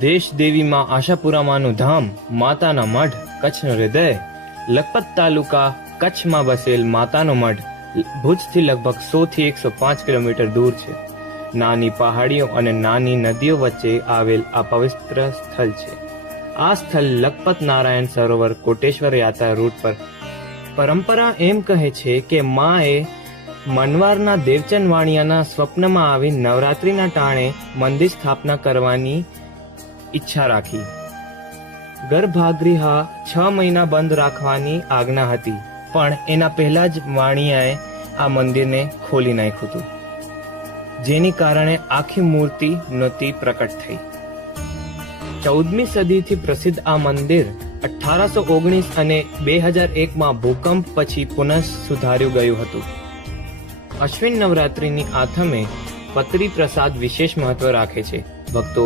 દેશ દેવી માં આશાપુરા માનું ધામ, માતાના મઢ, કચ્છનું હૃદય. લખપત તાલુકા કચ્છમાં બસેલ માતાનો મઢ ભુજથી લગભગ 100 થી 105 કિલોમીટર દૂર છે. નાની પહાડીઓ અને નાની નદીઓ વચ્ચે આવેલ આ પવિત્ર સ્થળ છે. આ સ્થળ લખપત નારાયણ સરોવર કોટેશ્વર યાત્રા રૂટ પર. પરંપરા એમ કહે છે કે માએ મનવારના દેવચંદ વાણિયાના સ્વપ્નમાં આવી નવરાત્રિના ટાણે મંદિર સ્થાપના કરવાની ઈચ્છા રાખી. ગર્ભગૃહ 6 મહિના બંધ રાખવાની આજ્ઞા હતી, પણ એના પહેલા જ વાણિયાએ આ મંદિરને ખોલી નાખ્યું હતું, જેની કારણે આખી મૂર્તિ નહોતી પ્રકટ થઈ. 14મી સદીથી પ્રસિદ્ધ આ મંદિર 1819 અને 2001માં ભૂકંપ પછી પુનઃ સુધાર્યું ગયું હતું. અશ્વિન નવરાત્રિની આથમે પતરી પ્રસાદ વિશેષ મહત્વ રાખે છે. ભક્તો